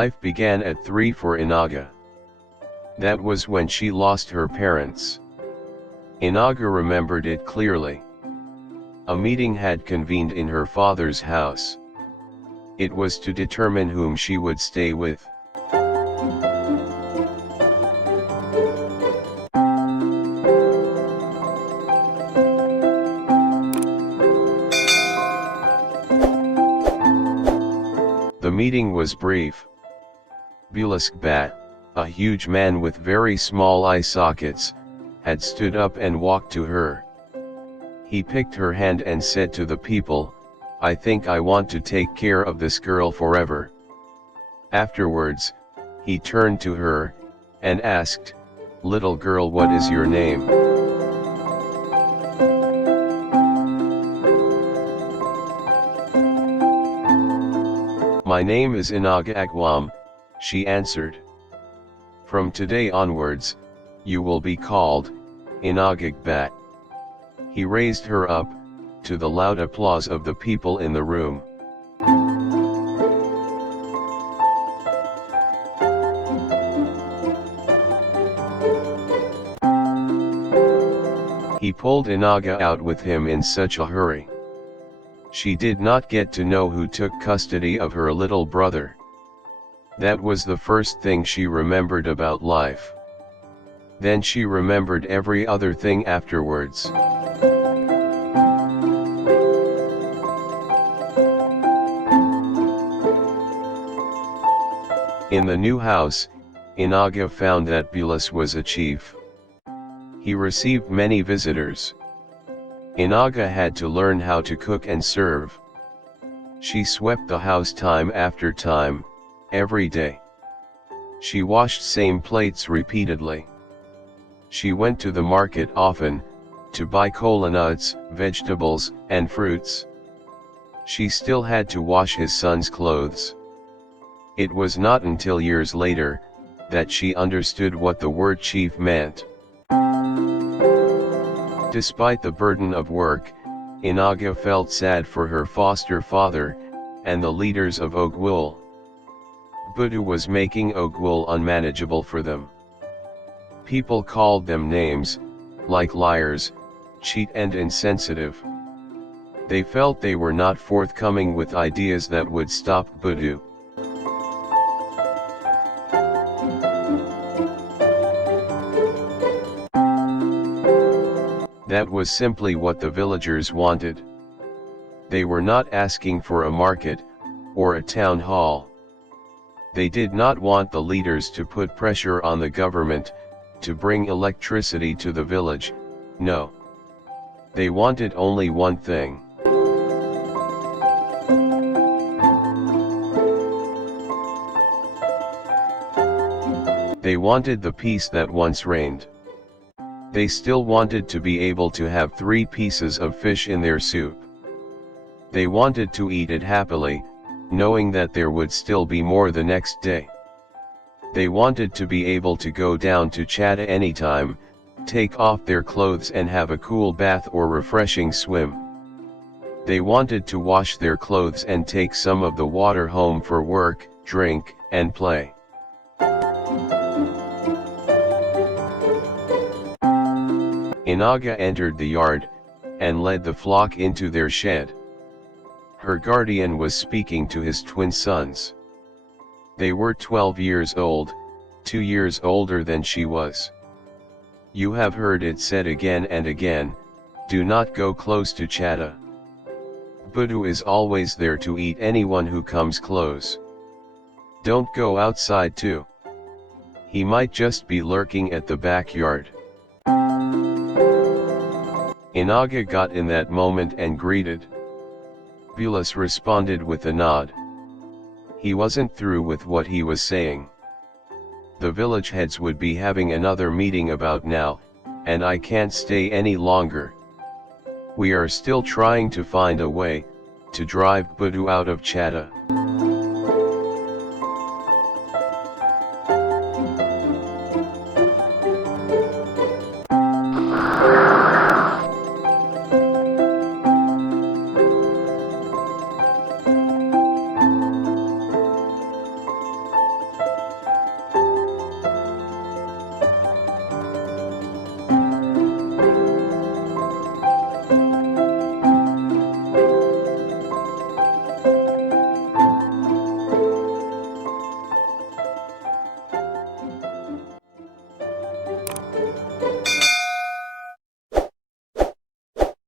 Life began at 3 for Enoga. That was when she lost her parents. Enoga remembered it clearly. A meeting had convened in her father's house. It was to determine whom she would stay with. The meeting was brief. Bulisk, a huge man with very small eye sockets, had stood up and walked to her. He picked her hand and said to the people, "I think I want to take care of this girl forever." Afterwards, he turned to her, and asked, "Little girl, what is your name?" "My name is Enoga Ogwule," she answered. "From today onwards, you will be called Enoga." He raised her up, to the loud applause of the people in the room. He pulled Enoga out with him in such a hurry. She did not get to know who took custody of her little brother. That was the first thing she remembered about life. Then she remembered every other thing afterwards. In the new house, Enoga found that Bulisk was a chief. He received many visitors. Enoga had to learn how to cook and serve. She swept the house time after time, every day. She washed same plates repeatedly. She went to the market often, to buy kola nuts, vegetables, and fruits. She still had to wash his son's clothes. It was not until years later, that she understood what the word chief meant. Despite the burden of work, Enoga felt sad for her foster father, and the leaders of Ogwule. Budu was making Ogwule unmanageable for them. People called them names, like liars, cheat and insensitive. They felt they were not forthcoming with ideas that would stop Budu. That was simply what the villagers wanted. They were not asking for a market, or a town hall. They did not want the leaders to put pressure on the government, to bring electricity to the village, no. They wanted only one thing. They wanted the peace that once reigned. They still wanted to be able to have 3 pieces of fish in their soup. They wanted to eat it happily, knowing that there would still be more the next day. They wanted to be able to go down to Chadda anytime, take off their clothes and have a cool bath or refreshing swim. They wanted to wash their clothes and take some of the water home for work, drink, and play. Enoga entered the yard, and led the flock into their shed. Her guardian was speaking to his twin sons. They were 12 years old, 2 years older than she was. You have heard it said again and again, do not go close to Chadda. Budu is always there to eat anyone who comes close. Don't go outside too. He might just be lurking at the backyard. Enoga got in that moment and greeted. Bulisk responded with a nod. He wasn't through with what he was saying. The village heads would be having another meeting about now, and I can't stay any longer. We are still trying to find a way, to drive Budu out of Chadda.